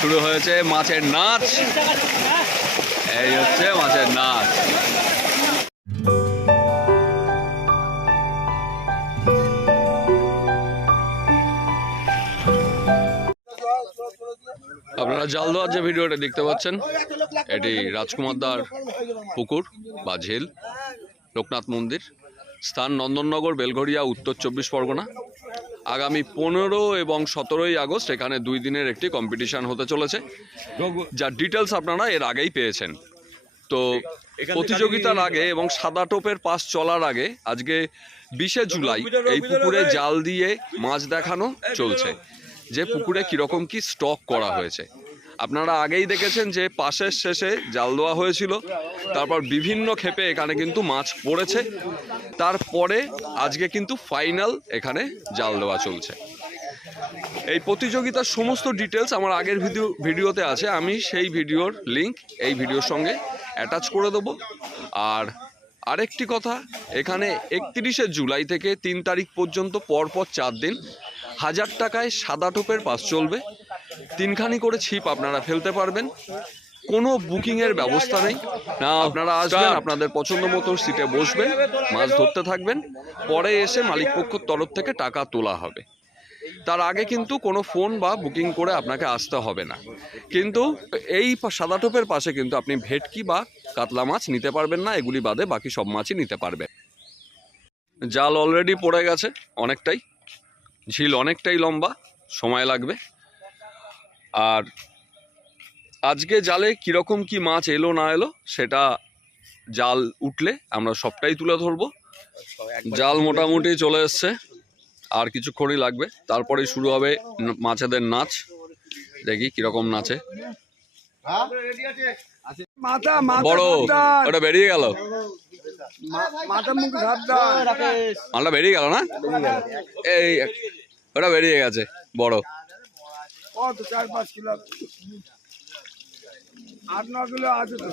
শুরু হয়েছে, মাছের নাচ। এই হচ্ছে মাছের নাচ। আপনারা জাল দেওয়ার যে ভিডিওটা দেখতে পাচ্ছেন, এটি রাজকুমার দার পুকুর বা ঝিল, লোকনাথ মন্দির। স্থান নন্দননগর বেলঘরিয়া উত্তর চব্বিশ পরগনা। আগামী পনেরো এবং সতেরোই আগস্ট এখানে দুই দিনের একটি কম্পিটিশান হতে চলেছে যার ডিটেলস আপনারা এর আগেই পেয়েছেন। তো প্রতিযোগিতার আগে এবং সাদা টোপের পাস চলার আগে আজকে বিশে জুলাই এই পুকুরে জাল দিয়ে মাছ দেখানো চলছে। যে পুকুরে কীরকম কি স্টক করা হয়েছে। আপনারা আগেই দেখেছেন যে পাশের শেষে জাল দেওয়া হয়েছিল। তারপর বিভিন্ন ক্ষেপে এখানে কিন্তু মাছ পড়েছে। তারপরে আজকে কিন্তু ফাইনাল এখানে জাল দেওয়া চলছে। এই প্রতিযোগিতার সমস্ত ডিটেলস আমার আগের ভিডিও, ভিডিওতে আছে। আমি সেই ভিডিওর লিংক এই ভিডিওর সঙ্গে অ্যাটাচ করে দেবো। আর আরেকটি কথা, এখানে একত্রিশে জুলাই থেকে তিন তারিখ পর্যন্ত পরপর চার দিন হাজার টাকায় সাদা টোপের পাস চলবে। তিনখানি করে ছিপ আপনারা ফেলতে পারবেন। কোনো বুকিংয়ের ব্যবস্থা নেই। না আপনারা আসবেন আপনাদের পছন্দ মতো সিটে বসবেন মাছ ধরতে থাকবেন পরে এসে মালিকপক্ষর তরফ থেকে টাকা তোলা হবে। তার আগে কিন্তু কোনো ফোন বা বুকিং করে আপনাকে আসতে হবে না। কিন্তু এই সাদা টোপের পাশে কিন্তু আপনি ভেটকি বা কাতলা মাছ নিতে পারবেন না এগুলি বাদে বাকি সব মাছই নিতে পারবেন। জাল অলরেডি পড়ে গেছে অনেকটাই। ঝিল অনেকটাই লম্বা সময় লাগবে। আর আজকে জালে কীরকম কি মাছ এলো না এলো সেটা জাল উঠলে আমরা সবটাই তুলে ধরবো। জাল মোটামুটি চলে এসছে আর কিছুক্ষণই লাগবে। তারপরেই শুরু হবে মাছেদের নাচ। দেখি কীরকম নাচে। মাথা মাথা বড় ওটা বেরিয়ে গেল। মালটা বেরিয়ে গেল না? এই ওটা বেরিয়ে গেছে বড়। কত? চার পাঁচ কিলো। আট ন কিলো আছে তো।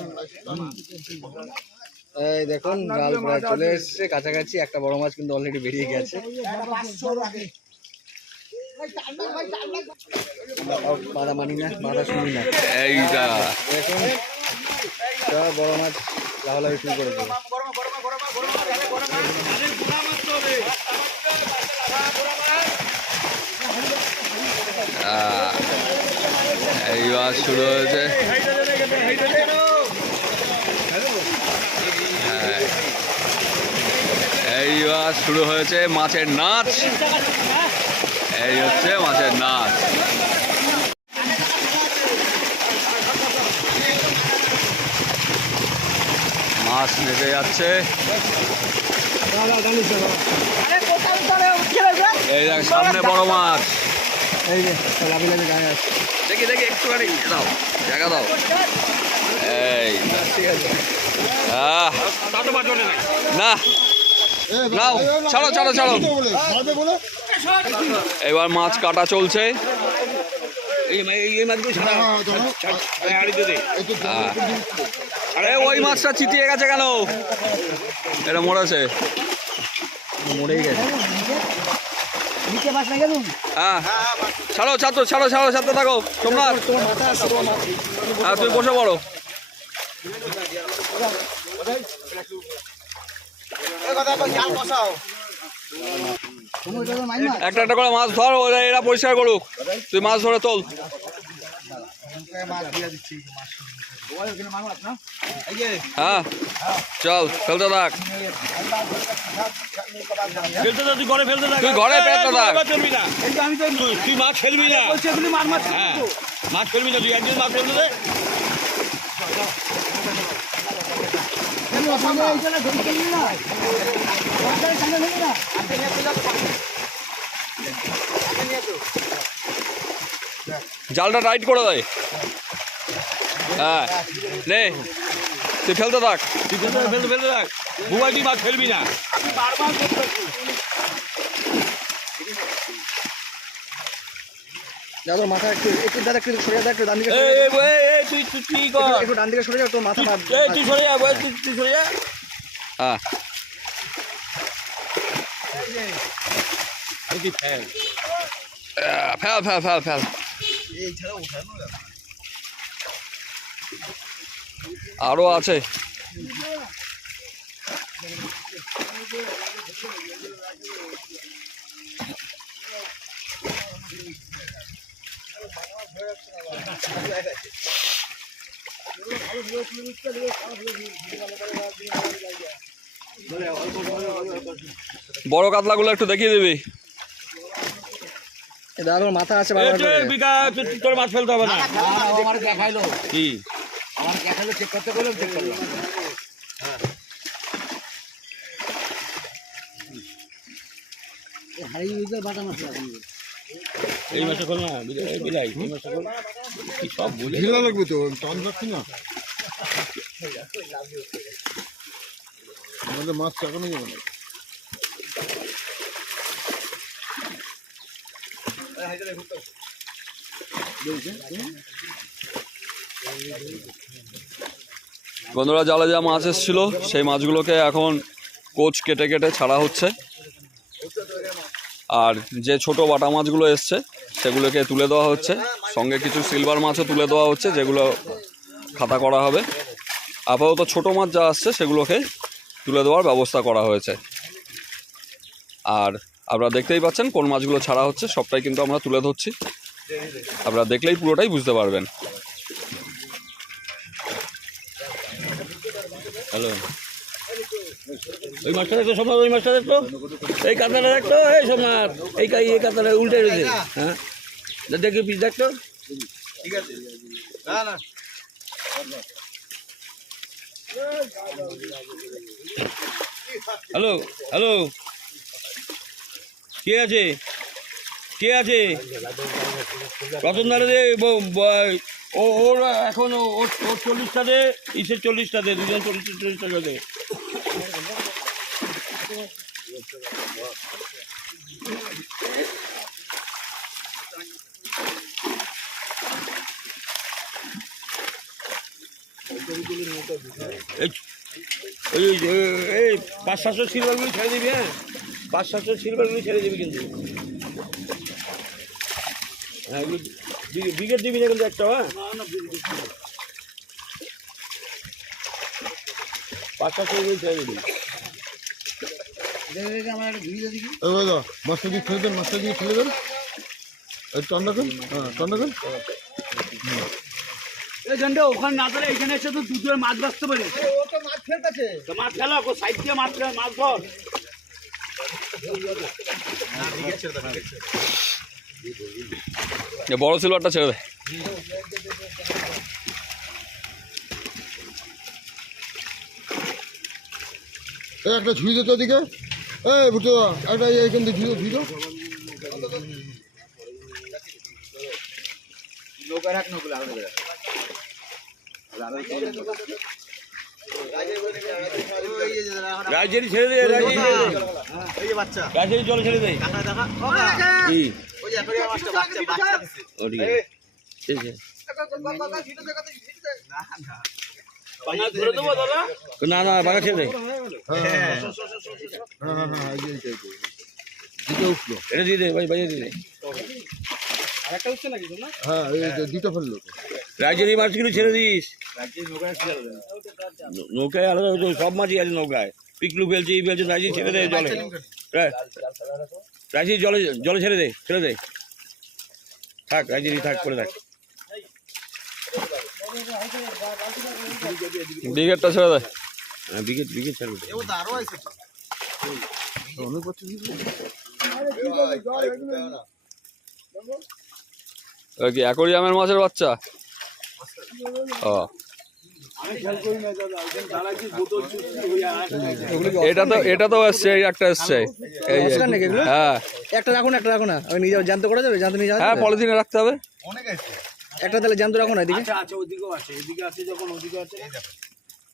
এই দেখুন জাল প্রায় চলে এসেছে কাছাকাছি একটা বড় মাছ কিন্তু অলরেডি বেরিয়ে গেছে। বাধা মানি না বাধা শুনি না। দেখুন বড় মাছ লাফালাফি শুরু করে দেবে আহ, এইবার শুরু হয়েছে। হ্যাঁ। এইবার শুরু হয়েছে মাছের নাচ। এই হচ্ছে মাছের নাচ। মাছ নেটে যাচ্ছে। এই দেখ সামনে বড় মাছ। এই যে লাভি লাভি গায়ে আছে। দেখি দেখি একটুখানি দাও জায়গা দাও। এই ঠিক আছে আহ, না। নাও ছাড়ো ছাড়ো ছাড়ো। এবার মাছ কাটা চলছে। আরে ওই মাছটা চিটিয়ে গেছে কেন? এটা মরেছে। মরেই গেছে। হ্যাঁ। ছাড়ো, ছাত্র, ছাড়ো ছাড়ো, ছাত্র, থাকো। তোমরা হ্যাঁ তুমি বসে পড়ো। একটা একটা করে মাছ ধর, ওরা এরা পরিষ্কার করুক। তুই মাছ ধরে তোল। চল ফেলতে থাক ফেলতে তুই ঘরে ফেলতে থাক। তুই ঘরে ফেলতে থাক। ফেলবি না। তুই- তুই মাছ ফেলবি না হ্যাঁ মাছ ফেলবি না তুই একদিন মাছ ফেলতে দে জালটা টাইট করে দেয় হ্যাঁ নে তুই ফেলতে থাক। তুই ফেলতে ফেলতে ফেলতে থাক। তুই মাছ ফেলবি না। দাদা মাথা একটু একটু দাদা একটু সরে যা একটু ডান দিকে এই, সরে যা। এই, এই, এই, তুই তুই তুই কর? একটু- ডান দিকে সরে যাও তো মাথা মার এই, তুই সরে যা বল, তুই তুই সরে যা। হ্যাঁ এই তুই ফেল? ফেল ফেল ফেল ফেল। আরও আছে। বড় কাতলাগুলো একটু দেখিয়ে দিবি। মাথা আছে তোর মাছ ফেলতে হবে না। দেখাইলো। কি? দেখাইলো চেক করতে বললাম চেক করলাম। এই মাসে খোল না বিলাই এই বিলাই এই মাসে খোল কি সব বলে ঢিলা লাগবে তো টান রাখছি না? আমাদের মাছ চাকানো যাবে না। বন্ধুরা জালে যা মাছ এসেছিল, সেই মাছগুলোকে এখন কোচ কেটে কেটে ছাড়া হচ্ছে। আর যে ছোট বাটা মাছগুলো এসছে, সেগুলোকে তুলে দেওয়া হচ্ছে। সঙ্গে কিছু সিলভার মাছও তুলে দেওয়া হচ্ছে, যেগুলো খাতা করা হবে। আপাতত ছোট মাছ যা আসছে, সেগুলোকে তুলে দেওয়ার ব্যবস্থা করা হয়েছে। আর আপনারা দেখতেই পাচ্ছেন কোন মাছগুলো ছাড়া হচ্ছে, সবটাই কিন্তু আমরা তুলে ধরছি। আপনারা দেখলেই পুরোটাই বুঝতে পারবেন। হ্যালো ওই মাছটা দেখতো সোমনাথ ওই মাছটা দেখতো এই কাতলাটা দেখতো এই সোমনাথ এই কা- এই কাতলাটা উল্টে রয়েছে। হ্যাঁ? দেখি পিস দেখতো হ্যালো হ্যালো। কে আছে? কে আছে? রতন দাঁড়ে দে ব- ব- ও, ওর, এখন ওর ওর চল্লিশটা দে, ইসের চল্লিশটা দে দুজন চল্লিশ চল্লিশটা দে। এই পাঁচ, সাতশো সিলভারগুলো ছেড়ে দিবি হ্যাঁ? পাঁচ, সাতশো সিলভারগুলো ছেড়ে দিবি কিন্তু। হ্যাঁ বিঘের দিবি না কিন্তু একটা হ্যাঁ? পাঁচ সাতশো এগুলো ছেড়ে দিবি এই দাদা মাছটা দিয়ে ফেলে দেন মাছটা দিয়ে ফেলে দেন। এই হ্যাঁ টান রাখেন এই জন্যে ওখানে না ধরে এখানে এসে তো দুধের মাছ বাঁচতে পারে। তো মাছ ফেলা সাইড দিয়ে মাছ ফেলা, মাছ ধর। এ বড় সিলভারটা ছেড়ে দে। এই একটা ঝুড়ি দিত ওদিকে এই ভুটো একটা এইখান দিয়ে ঝুড়ি ঝুড়ি। দাও। রাজেরি ছেড়ে দে রাজেরি ছেড়ে দে রাজেরি জল ছেড়ে দে। কি? ও মাছ না না বাঘা ছেড়ে দে। হ্যাঁ। এটা দিয়ে দে ভাই বাজিয়ে দিয়ে দে। হ্যাঁ এই যে দুটো ফেলল রাজেরি মাছগুলো ছেড়ে দিস। নৌকায় আলাদা সব মাছই আছে নৌকায়। পিকলু ফেলছে এই ফেলছে রাজি ছেড়ে দে জলে। রাজি জলে জলে ছেড়ে দে ছেড়ে দে। থাক রাজিরি থাক করে থাক। বিঘেরটা ছেড়ে দে। হ্যাঁ বিকেট বিকেট ছেড়ে দে। অ্যাকোরিয়ামের মাছের বাচ্চা? ও। এটা তো এটা তো এই একটা নাকি হ্যাঁ। একটা রাখুন একটা রাখুন না। আমি জানতে করা যাবে? জানতে নিয়ে যাওয়া হ্যাঁ পলিথিনে রাখতে হবে। একটা তাহলে জানতে রাখুন এদিকে। আচ্ছা ওদিকেও আছে। এদিকে আছে যখন ওদিকে আছে।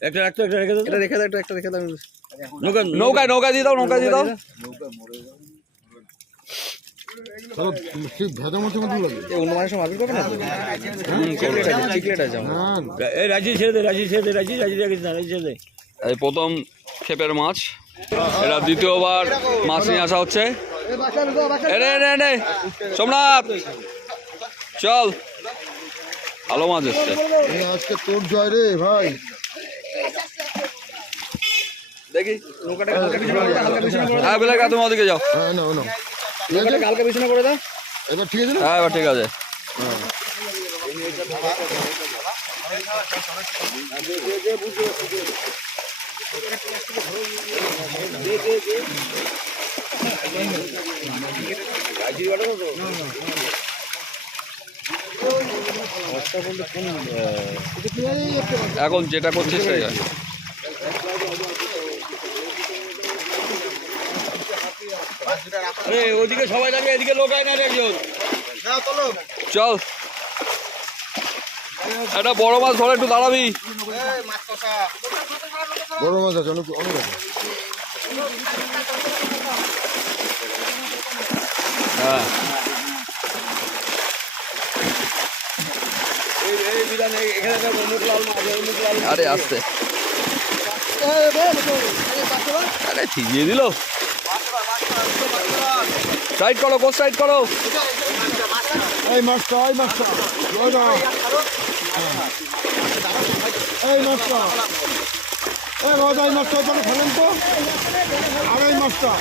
একটা রাখতো একটা রেখে দে এটা রেখে দাও একটা একটা রেখে দাও। আমি- নৌকা নৌকায় নৌকায় দিয়ে দাও নৌকায় দিয়ে দাও। না না প্রথম ক্ষেপের মাছ এটা দ্বিতীয়বার মাছ নিয়ে আসা হচ্ছে। সোমনাথ চল। ভালো মাছ এসছে। আজকে তোর জয় রে ভাই। দেখি নৌকাটা হালকা পিছনে হালকা পিছনে হ্যাঁ বেলা তুমি ওদিকে যাও। হ্যাঁ নাও। হালকা পিছনে করে দাও এবার ঠিক আছে না? হ্যাঁ এবার ঠিক আছে। এখন যেটা করছিস সেই হয়। আরে ওদিকে সবাই থাকে এদিকে লোক আয় না একজন। চল। একটা বড় মাছ ধরে একটু দাঁড়াবি। বড় মাছ আছে অনেক অনেক আছে। হ্যাঁ। আরে আসতে। আরে ঠিকিয়ে দিল। সাইড করো কোচ সাইড করো। এই মাছটা এই মাছটা এই মাছটা এই বাবা এই মাছটা ওখানে ফেলেন তো। আর এই মাছটা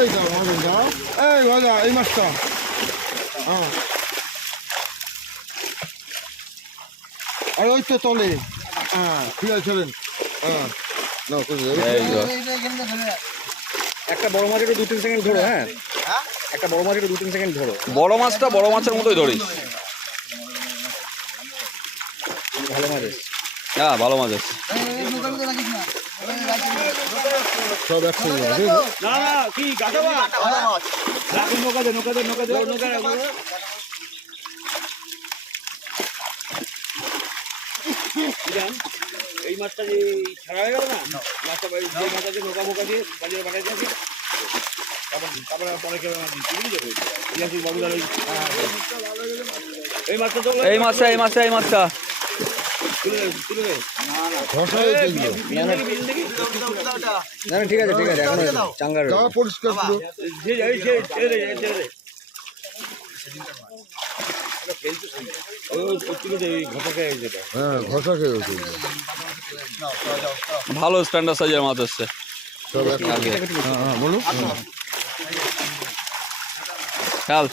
এই দাও দাও। এই বাবা এই মাছটা হ্যাঁ। আর ওই তো তলে। হ্যাঁ ঠিক আছে হ্যাঁ। একটা বড় মাছ একটু দু তিন সেকেন্ড ধরো হ্যাঁ? একটা বড় মাছ একটু দু তিন সেকেন্ড ধরো। বড় মাছটা বড় মাছের মতোই ধরিস। ভালো মাছ হ্যাঁ ভালো মাছ আছে। সব একসঙ্গে আছে না না কি গাছা মাছ? রাখুন নৌকা দে নৌকা দে নৌকা দে নৌকা দে, মাছটা যে ছাড়া হয়ে গেল না? মাছটা ওই যে মাছটা দিয়ে নৌকা মোকা দিয়ে বাজারে পাঠাই দিয়েছি। তারপর তারপরে পরে কেউ মাছ দিচ্ছি বুঝলি তো। বাবুদার ওই এই মাছটা তো এই মাছটা এই মাছটা এই ঠিক আছে ঠিক আছে এখন চাঙ্গার পরিষ্কার হ্যাঁ ঘষা ভালো স্ট্যান্ডার্ড সাইজের মাছ এসছে সব একসঙ্গে হ্যাঁ হ্যাঁ বলুন। খেয়াল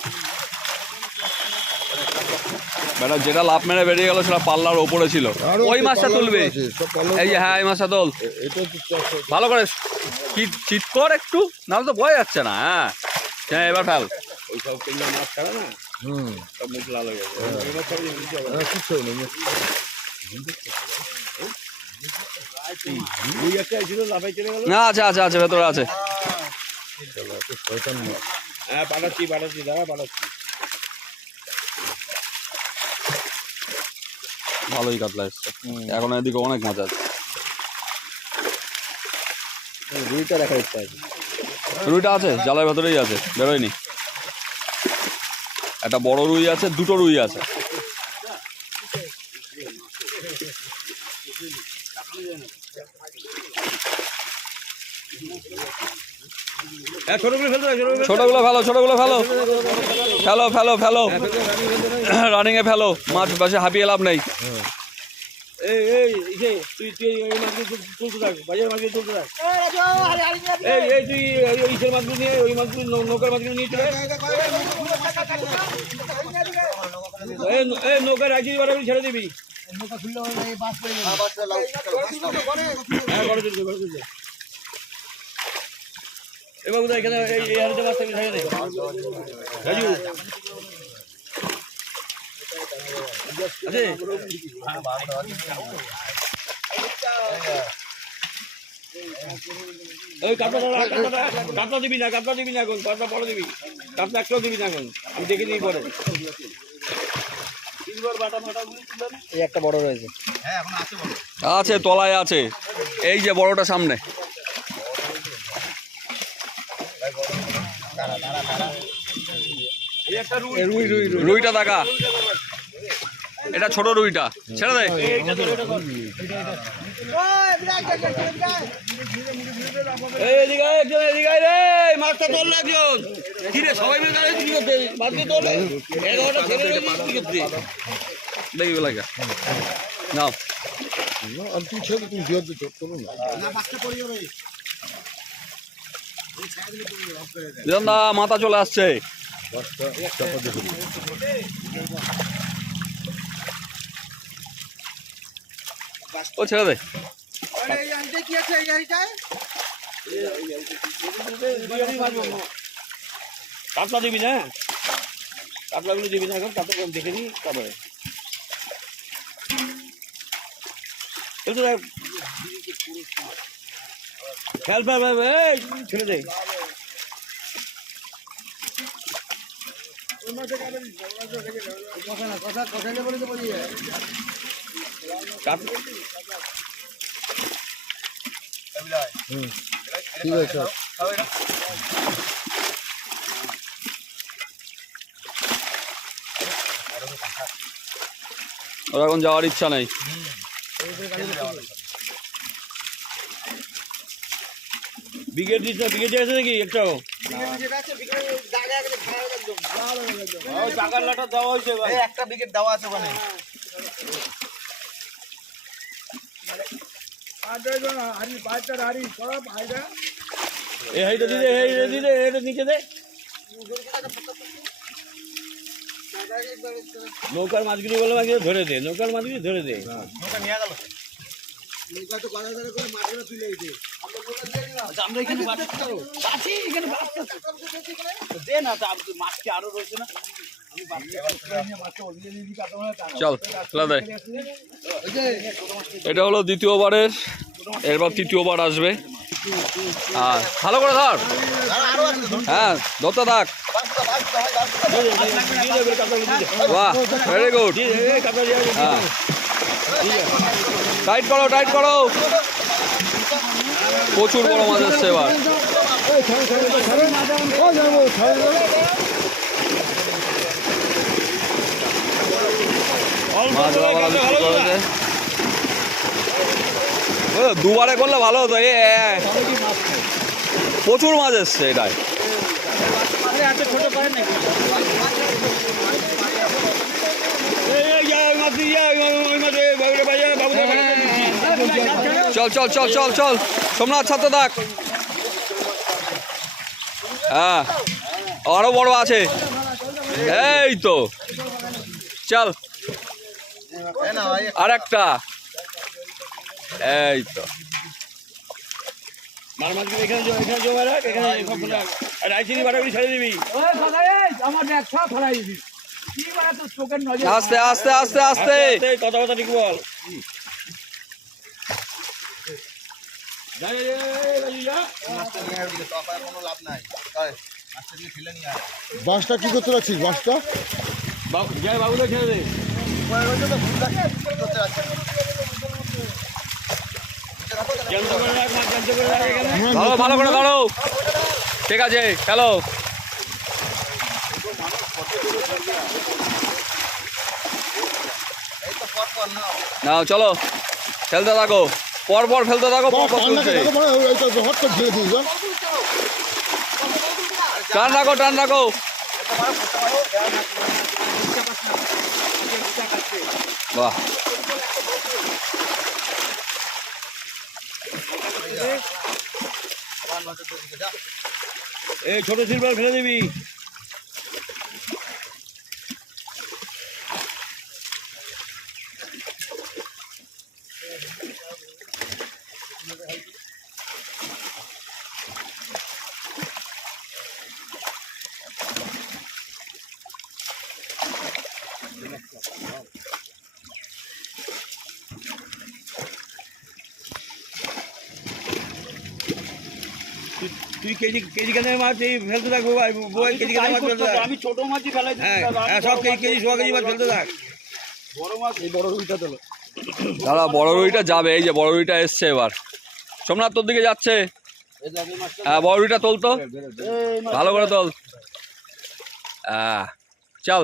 বেটা যেটা লাভ মেরে বেরিয়ে গেল সেটা পাল্লার ওপরে ছিল। ওই মাছটা তুলবে। এই যে হ্যাঁ এই মাছটা তোল। ভালো করে চিট কর একটু নাহলে তো ভয় যাচ্ছে না হ্যাঁ। হ্যাঁ এবার ফেল। ওই সব কিনলে মাছ ছাড়া না। হুম। সব মুখ লাল হয়ে যাবে হ্যাঁ। কিচ্ছু হবে না আছে আছে আছে ভেতরে আছে। হ্যাঁ পাঠাচ্ছি পাঠাচ্ছি দাঁড়া পাঠাচ্ছি। ভালোই কাতলা এসছে। এখন এদিকে অনেক মাছ আছে। রুইটা দেখার ইচ্ছা আছে। রুইটা আছে জালের ভেতরেই আছে বেরোয়নি। একটা বড় রুই আছে দুটো রুই আছে। হ্যাঁ ছোটগুলো ফেলো ছোটগুলো ফেলো। ফেলো ফেলো ফেলো। রানিং এ ফেলো মাছ পাশে হাঁপিয়ে লাভ নেই। এই তুই তুই এই মাছগুলো তুলতে থাক বাজার মাছগুলো তুলতে থাক। এই এই তুই ওই ইসের মাছগুলো নিয়ে ওই মাছগুলো নৌকার মাছগুলো নিয়ে চলে এই ন- নৌকার রাখি বাড়াবি ছেড়ে দিবি। হ্যাঁ বড় তুলছে বড় তুলছে এ বাবু এখানে এই হাড়িতে মাছ থাকবে রাজু। কাপড় দিবি না কাপড় দিবি না এখন পরে দিবি। কাপড় একটাও দিবি না এখন আমি দেখে দিই পরে। এই একটা বড় রয়েছে। আছে তলায় আছে। এই যে বড়টা সামনে। রুই রুই রুই। রুইটা দেখা। এটা ছোট রুইটা। ছেড়ে দিয়ে মাথা চলে আসছে। ও ছেড়ে দে। কাতলা দিবি না? কাতলাগুলো দিবি না এখন কাতলা দেখে নিই তারপরে এই, ছেড়ে দে। কাত- ঠিক আছে ওর এখন যাওয়ার ইচ্ছা নেই। ব্রিগেড দিস না আছে নাকি একটাও? একটা উইকেট দেওয়া আছে ওখানে। এই হাইটা দিলে এই দিলে এটা নিচে দে। নৌকার মাছগুলি বলে মাছগুলো ধরে দে নৌকার মাছগুলি ধরে দে। নৌকা নিয়ে গেল। আমরা এখানে বাস আছি এখানে বাস দে না তা মাছটি আরও রয়েছে না। চল, খেলা দে। এটা হলো দ্বিতীয়বারের এরবার তৃতীয়বার আসবে। আর ভালো করে ধর। হ্যাঁ ধরতে থাক। বাহ ভেরি গুড হ্যাঁ। টাইট করো টাইট করো। প্রচুর বড় মাছ এসছে এবার। দুবারে করলে ভালো হতো, এ প্রচুর মাছ এসছে এটাই চল চল চল চল চল। সোমনাথ, ছাত্র থাক। হ্যাঁ আরও বড় আছে। এই তো। চল। আর একটা। এই তো। মার এখানে জমা- এখানে জমা রাখ এখানে সব ফেলে। রাখ। আর রাইচিনি বাটাগুলি ছেড়ে দিবি। আস্তে আস্তে আস্তে আস্তে। আস্তে, কথা কথা ঠিক বল। বাসটা কি করতে পারছিস বাসটা? বাবু যাই বাবুকে ছেড়ে দে। ভালো ভালো করে ধরো ঠিক আছে চলো নাও চলো। ফেলতে থাকো। পর পর ফেলতে থাকো। টান রাখো টান রাখো। বাহ। এই ছোট সিলভার ফেলে দিবি। তুই কেজি কেজি কেন মাছ এই ফেলতে থাক বাবা বই কেজি কেন মাছ ফেলতে থাক। আমি ছোট মাছই ফেলাই হ্যাঁ হ্যাঁ সব কেজি কেজি সোয়া কেজি মাছ ফেলতে থাক। দাদা বড় রুইটা যাবে এই যে বড় রুইটা এসছে এবার। সোমনাথ তোর দিকে যাচ্ছে? হ্যাঁ বড় রুইটা তোল তো। ভালো করে তোল। হ্যাঁ চল।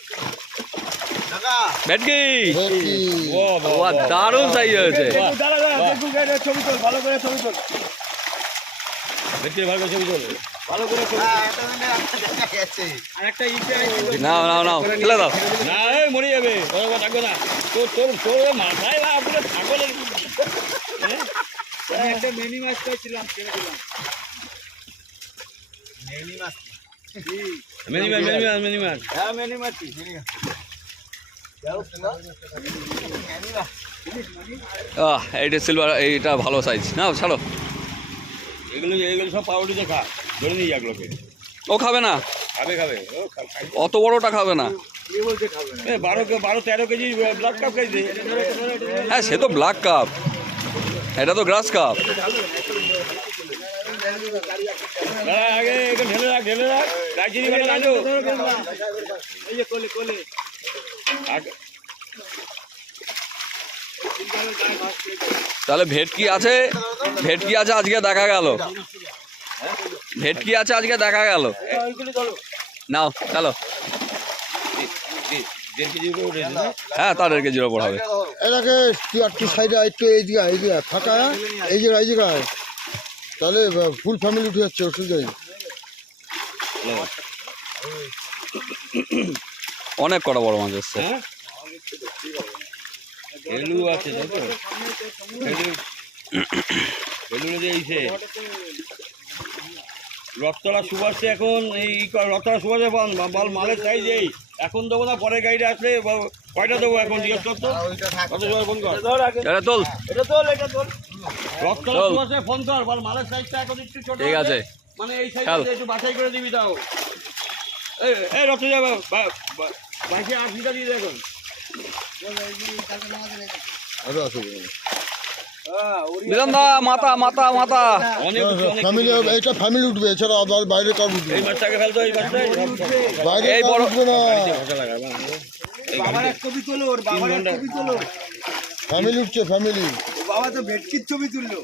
ভেটকি বাহ, দারুণ সাইজ হয়েছে। ছবি তোল ভালো করে ছবি তোল। ভেটকির ভালো ছবি তোলে। ভালো করে ছবি আর নাও নাও নাও ফেলে দাও। না মরে যাবে। থাকবে না। তোর তোর তোর মাথায় বা পুরো ছাগলের আমি একটা মিনি মাছ পাইছিলাম ছেড়ে দিলাম মিনি মাছ মিনি মাছ মিনি মাছ। হ্যাঁ মিনি মাছি। আহ এইটা সিলভার এইটা ভালো সাইজ নাও ছাড়ো। এগুলো এগুলো সব পাউরুটিতে খা ধরে নিয়ে যাগুলোকে ও খাবে না? খাবে খাবে। অত বড়টা খাবে না। বারো বারো তেরো কেজি কাপ হ্যাঁ সে তো ব্ল্যাক কাপ এটা তো গ্রাস কাপ ঢেলে রাখ ঢেলে রাখ। দারচিনি তাহলে ভেটকি আছে? ভেটকি আছে আজকে দেখা গেল? ভেটকি আছে আজকে দেখা গেল? নাও চলো। দেড় হ্যাঁ তাদের কেজির ওপর হবে। এটাকে তুই একটু সাইডে একটু এইদিকে আয়, এইদিকে আয়, ফাঁকা এই যে এই জায়গায় তাহলে ফুল ফ্যামিলি উঠে যাচ্ছে অসুবিধা নেই অনেক কটা বড় মাছ এসছে হ্যাঁ? এলু আছে তাই এলু। এলু যে রথতলা সুভাষে এখন এই রথতলা সুভাষে বল মালের সাইজ এই। এখন দেবো না পরে গাড়িটা আসলে কয়টা দেবো এখন জিজ্ঞেস করতো কত সময় ফোন কর? এটা তোল। এটা তোল এটা তোল। রথতলা সুভাষে ফোন কর বল মালের সাইজটা এখন একটু ছোট ঠিক আছে। মানে এই। সাইজটা একটু বাছাই করে দিবি তাও। এই এই রথে যাবে বাইকে আট লিটার দিয়ে দে এখন আরও অসুবিধা নেই বিধান দা মাথা মাথা মাথা অনেক অনেক ফ্যামিলি এটা উঠবে এছাড়া আবার বাইরে কার উঠবে বাইরে উঠবে না। ফ্যামিলি উঠছে ফ্যামিলি বাবা তো ভেটকির ছবি তুললো।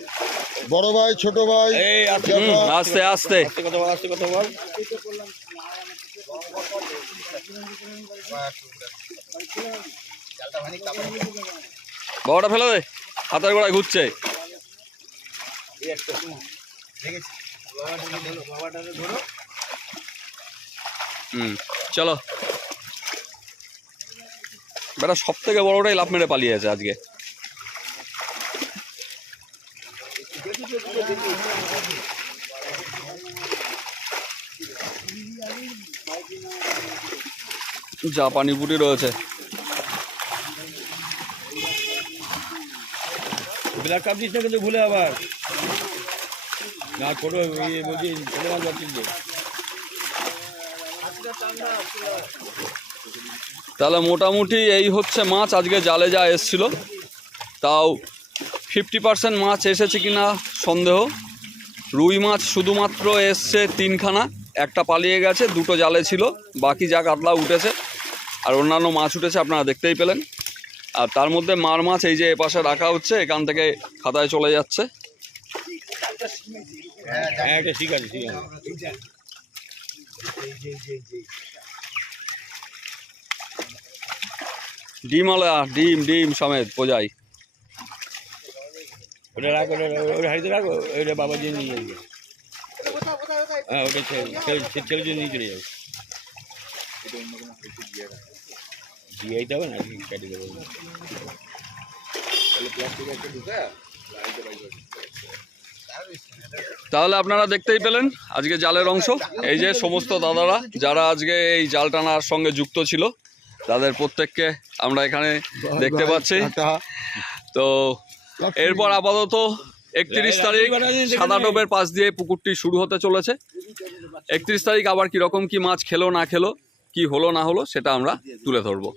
বড় ভাই ছোট ভাই আস্তে আস্তে আস্তে। আস্তে কথা বল আস্তে কথা বল। বড়টা ফেলে দে হাতের গোড়ায় ঘুরছে। হুম, চলো। বেটা সব থেকে বড়টাই লাভ মেরে পালিয়েছে আজকে। জাপানি পুটি রয়েছে। ব্ল্যাক কাপ না কিন্তু ভুলে আবার। না ছোট ইয়ে বলছি ছোট মাছ যাচ্ছিস যে তাহলে মোটামুটি এই হচ্ছে মাছ আজকে জালে যা এসছিল তাও ফিফটি পার্সেন্ট মাছ এসেছে কিনা সন্দেহ। রুই মাছ শুধুমাত্র এসছে তিনখানা একটা পালিয়ে গেছে দুটো জালে ছিল বাকি যা কাতলা উঠেছে আর অন্যান্য মাছ উঠেছে আপনারা দেখতেই পেলেন। আর তার মধ্যে মার মাছ এই যে এপাশে রাখা হচ্ছে এখান থেকে খাতায় চলে যাচ্ছে। হ্যাঁ ডিম আলা ডিম ডিম সমেত বোঝাই। ওটা রাখ ওটা ওটা হাড়িতে রাখো ওটা বাবা দিয়ে নিয়ে যাবে। হ্যাঁ ওটা ছেলে ছেলে- নিয়ে চলে যাবে। দিয়ে আইতে হবে না কেটে দেবো। তাহলে আপনারা দেখতেই পেলেন আজকে জালের অংশ। এই যে সমস্ত দাদারা যারা আজকে এই জাল টানার সঙ্গে যুক্ত ছিল তাদের প্রত্যেককে আমরা এখানে দেখতে পাচ্ছি। তো এরপর আপাতত একত্রিশ তারিখ সাদা টোপের পাশ দিয়ে পুকুরটি শুরু হতে চলেছে। একত্রিশ তারিখ আবার কীরকম কি মাছ খেলো না খেলো কি হলো না হলো সেটা আমরা তুলে ধরবো।